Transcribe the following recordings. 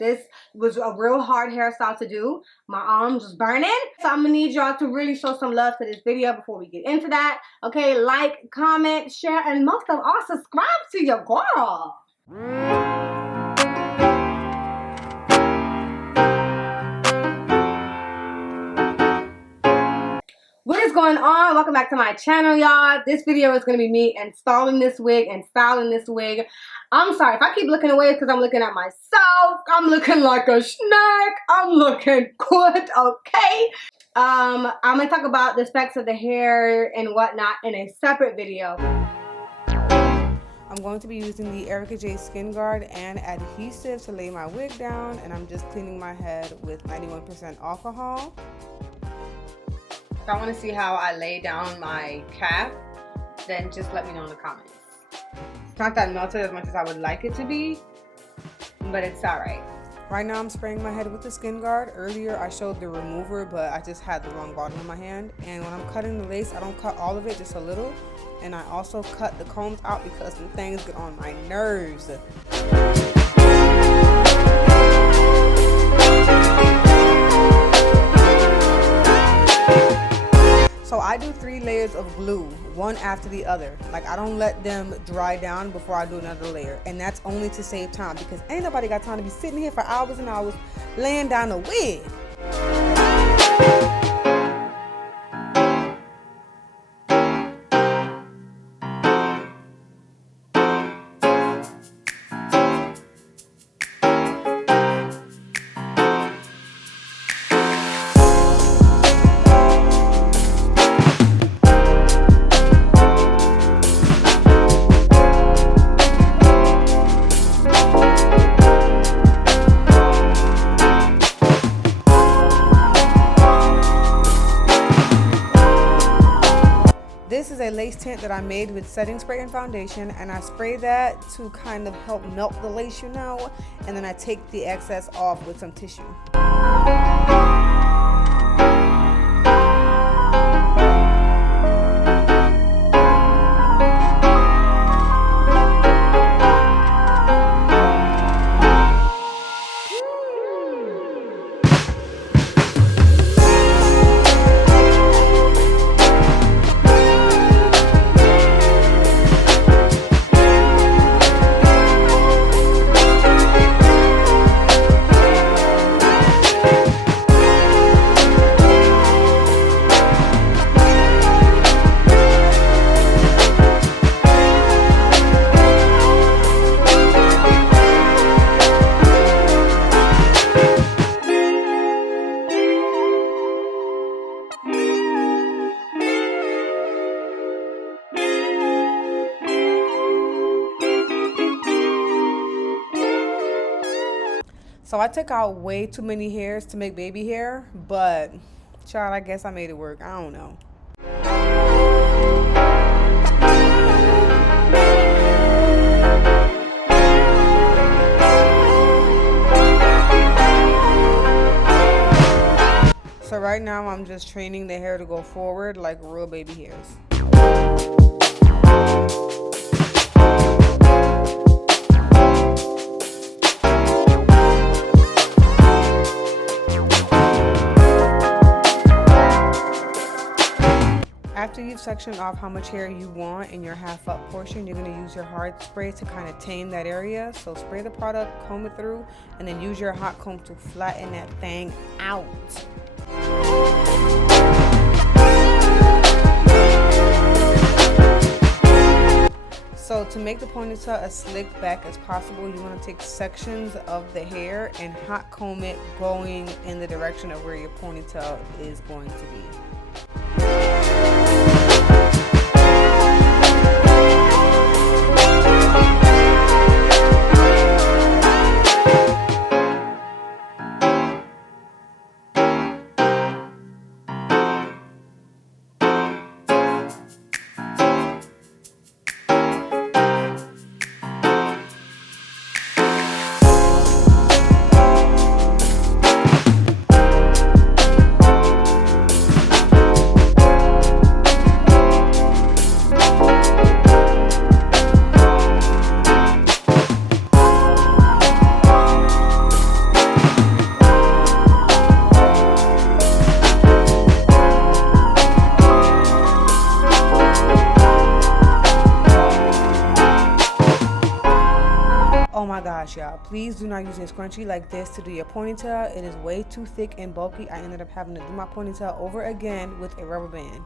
This was a real hard hairstyle to do. My arms was burning. So I'm gonna need y'all to really show some love to this video before we get into that. Okay, like, comment, share, and most of all, subscribe to your girl. What is going on? Welcome back to my channel, y'all. This video is going to be me installing this wig and styling this wig. I'm sorry if I keep looking away because I'm looking at myself. I'm looking like a snack. I'm looking good, okay? I'm going to talk about the specs of the hair and whatnot in a separate video. I'm going to be using the Erica J Skin Guard and adhesive to lay my wig down, and I'm just cleaning my head with 91% alcohol. If I want to see how I lay down my cap, then just let me know in the comments. It's not that melted as much as I would like it to be, but it's alright. Right now I'm spraying my head with the Skin Guard. Earlier I showed the remover, but I just had the wrong bottom in my hand. And when I'm cutting the lace, I don't cut all of it, just a little. And I also cut the combs out because the things get on my nerves. So I do 3 layers of glue, one after the other. Like, I don't let them dry down before I do another layer. And that's only to save time, because ain't nobody got time to be sitting here for hours and hours laying down a wig. This is a lace tint that I made with setting spray and foundation, and I spray that to kind of help melt the lace, you know, and then I take the excess off with some tissue. So I took out way too many hairs to make baby hair, but child, I guess I made it work. I don't know. So right now I'm just training the hair to go forward like real baby hairs. After you've sectioned off how much hair you want in your half up portion, you're going to use your hard spray to kind of tame that area. So spray the product, comb it through, and then use your hot comb to flatten that thing out. So to make the ponytail as slick back as possible, you want to take sections of the hair and hot comb it going in the direction of where your ponytail is going to be. scrunch, y'all. Please do not use a scrunchie like this to do your ponytail. It is way too thick and bulky. I ended up having to do my ponytail over again with a rubber band.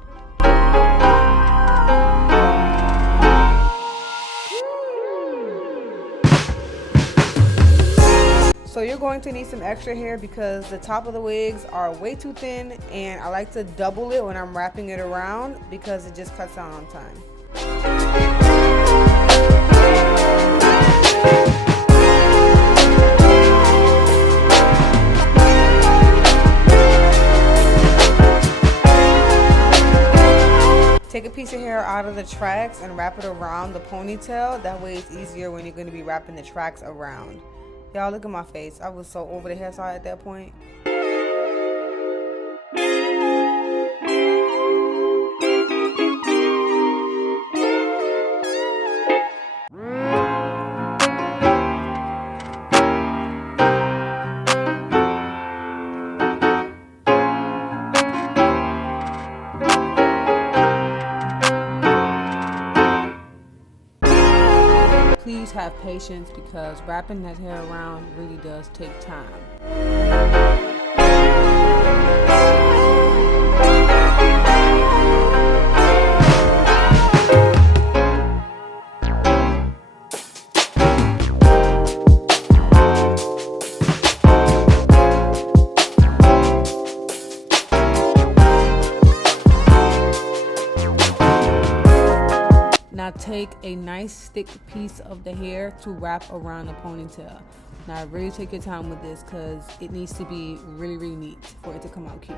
So you're going to need some extra hair because the top of the wigs are way too thin, and I like to double it when I'm wrapping it around because it just cuts down on time. Take a piece of hair out of the tracks and wrap it around the ponytail. That way it's easier when you're going to be wrapping the tracks around. Y'all, look at my face. I was so over the hairstyle at that point. Please have patience because wrapping that hair around really does take time. Now take a nice thick piece of the hair to wrap around the ponytail. Now really take your time with this because it needs to be really, really neat for it to come out cute.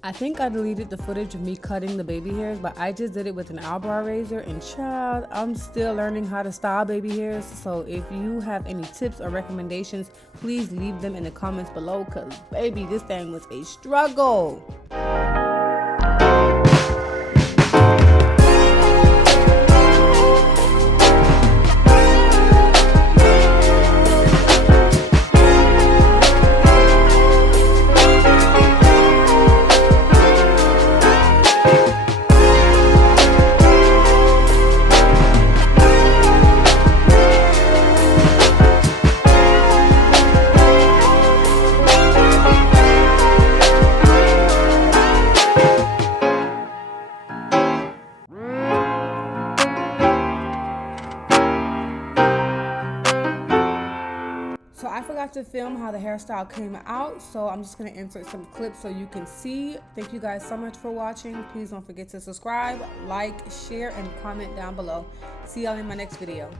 I think I deleted the footage of me cutting the baby hairs, but I just did it with an eyebrow razor, and child, I'm still learning how to style baby hairs. So if you have any tips or recommendations, please leave them in the comments below, because baby, this thing was a struggle. to film how the hairstyle came out, so I'm just going to insert some clips so you can see. Thank you guys so much for watching. Please don't forget to subscribe, like, share, and comment down below. See y'all in my next video.